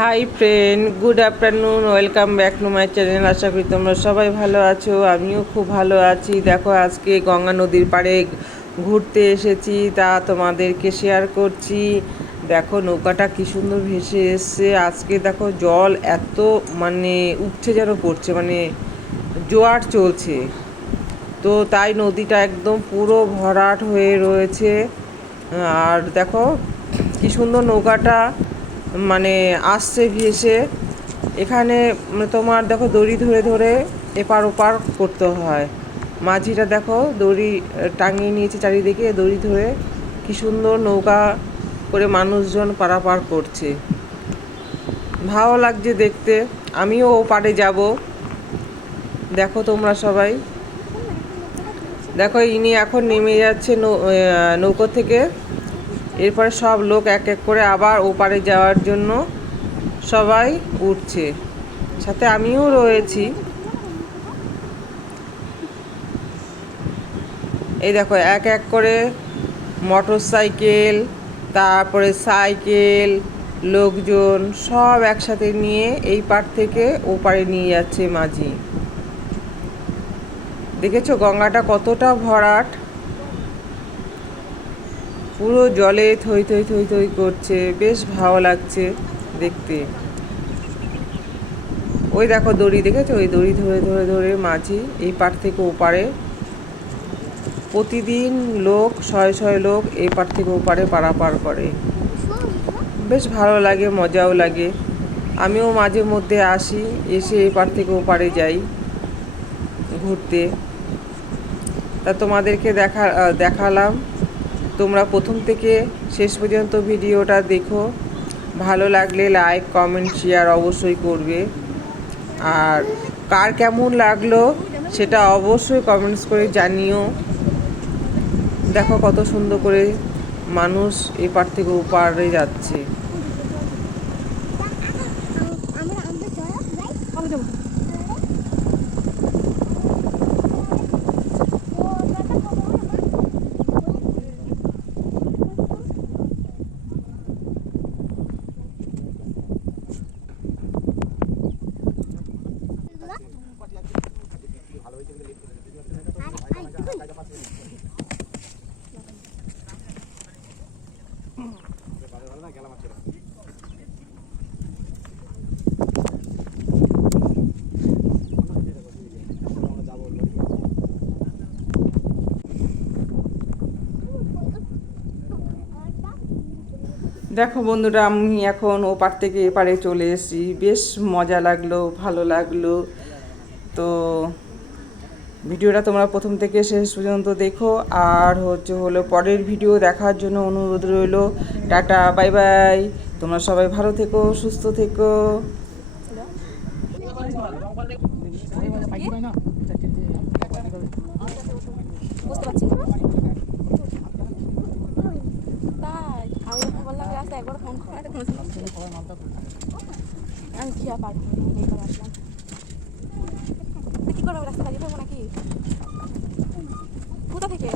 High friend, good afternoon, welcome back to my channel. আশা করি তোমরা সবাই ভালো আছো, আমিও খুব ভালো আছি। দেখো আজকে গঙ্গা নদীর পাড়ে ঘুরতে এসেছি, তা তোমাদেরকে শেয়ার করছি। দেখো নৌকাটা কী সুন্দর ভেসে এসছে। আজকে দেখো জল এত মানে উঠছে যেন পড়ছে, মানে জোয়ার চলছে। তো তাই নদীটা একদম পুরো ভরাট হয়ে রয়েছে। আর দেখো কি সুন্দর নৌকাটা মানে আসছে ভেসে। এখানে তোমার দেখো দড়ি ধরে ধরে এপার ওপার করতে হয়। মাঝিটা দেখো দড়ি টাঙিয়ে নিয়েছে চারিদিকে, দড়ি ধরে কি সুন্দর নৌকা করে মানুষজন পারাপার করছে। ভালো লাগছে দেখতে, আমিও ও পাড়ে যাব। দেখো তোমরা সবাই দেখো, ইনি এখন নেমে যাচ্ছে নৌকো থেকে। এরপরে সব লোক এক এক করে আবার ওপারে যাওয়ার জন্য সবাই উঠছে, সাথে আমিও রয়েছি। এই দেখো এক এক করে মোটর সাইকেল, তারপরে সাইকেল, লোকজন সব একসাথে নিয়ে এই পার থেকে ও পারে নিয়ে যাচ্ছে মাঝি। দেখেছো গঙ্গাটা কতটা ভরাট, পুরো জলে থই থই থই থই করছে, বেশ ভালো লাগছে দেখতে। ওই দেখো দড়ি, দেখেছো ওই দড়ি ধরে ধরে ধরে মাঝি এই পার থেকে ও পারে। প্রতিদিন লোক শয়ে শয়ে লোক এই পার থেকে ও পারে পারাপার করে। বেশ ভালো লাগে, মজাও লাগে। আমিও মাঝে মধ্যে আসি, এসে এই পার থেকে ও পারে যাই ঘুরতে। তা তোমাদেরকে দেখালাম। তোমরা প্রথম থেকে শেষ পর্যন্ত ভিডিওটা দেখো। ভালো লাগলে লাইক, কমেন্ট, শেয়ার অবশ্যই করবে। আর কার কেমন লাগলো সেটা অবশ্যই কমেন্টস করে জানিও। দেখো কত সুন্দর করে মানুষ এপার থেকে ওপারে যাচ্ছে। দেখো বন্ধুরা, আমি এখন ওপার থেকে এপারে চলে এসেছি। বেশ মজা লাগলো, ভালো লাগলো। তো ভিডিওটা তোমরা প্রথম থেকে শেষ পর্যন্ত দেখো। আর হলো পরের ভিডিও দেখার জন্য অনুরোধ রইল। Tata, bye bye. তোমরা সবাই ভালো থেকো, সুস্থ থেকো। বুঝতে পারছি না তাই আমি যখন বললাম রাস্তায় একবার ফোন করা আমি খেয়া পারবো না, আসলাম কি করবো, রাস্তা দাঁড়িয়ে থাকবো নাকি? কোথা থেকে